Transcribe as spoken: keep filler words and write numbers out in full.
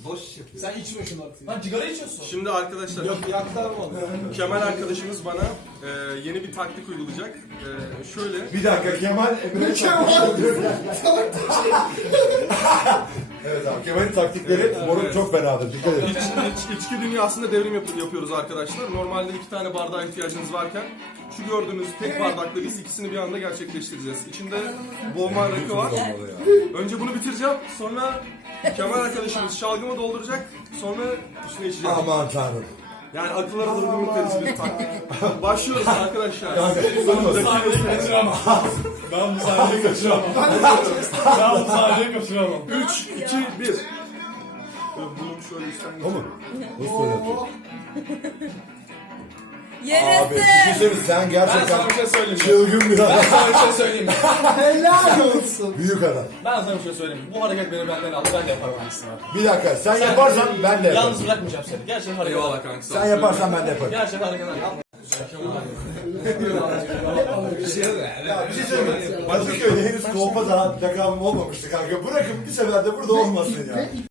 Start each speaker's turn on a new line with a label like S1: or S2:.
S1: Boş yapıyor.
S2: Sen içme şunu artık.
S3: Lan sigara içiyorsun.
S1: Şimdi arkadaşlar
S2: Yok bir aktarma oldu.
S1: Kemal arkadaşımız bana e, yeni bir taktik uygulayacak. E, şöyle.
S4: Bir dakika Kemal Emre
S2: Kemal.
S4: Evet abi Kemal'in taktikleri moruk çok fenadır. Dikkat edin.
S1: İç, iç, içki dünyasında devrim yap- yapıyoruz arkadaşlar. Normalde iki tane bardağa ihtiyacınız varken şu gördüğünüz tek bardakla biz ikisini bir anda gerçekleştireceğiz. İçinde boğma rakı var. Önce bunu bitireceğim. Sonra Kemal arkadaşımız şalgamı dolduracak. Sonra üstüne içeceğim.
S4: Aman tanrım.
S1: Yani akıllara durgunluk veririz bir taktik. Başlıyoruz arkadaşlar.
S4: Kanka,
S3: Ben bu sahneyi kaçıramam. Ben bu sahneyi kaçıramam. Ben bu sahneyi kaçıramam.
S1: üç, iki, bir. Bunu şöyle üstten
S4: O mu?
S1: geçelim.
S4: Nasıl söylüyorsun? Abi
S5: Yarası.
S4: bir şey söyleyeyim sen
S3: Ben
S4: gerçekten
S3: sana bir şey söyleyeyim. mi?
S4: çılgın bir adam.
S3: Ben sana bir şey söyleyeyim. mi?
S2: Helal olsun.
S4: Büyük adam.
S3: Ben sana bir şey söyleyeyim. mi? Bu hareket beni benden aldı. Ben de yaparım aynısını.
S4: Bir dakika sen yaparsan ben de yaparım.
S3: Yalnız bırakmayacağım seni. Gerçekten hareket.
S1: Eyvallah kanka. sağ ol.
S4: Sen yaparsan ben de yaparım.
S3: Gerçekten hareket.
S4: Ya bir şey söyleyeyim. Kadıköy'de henüz kolpa daha lakabım olmamıştı kanka. Bırakın bir sefer de burada olmasın ya.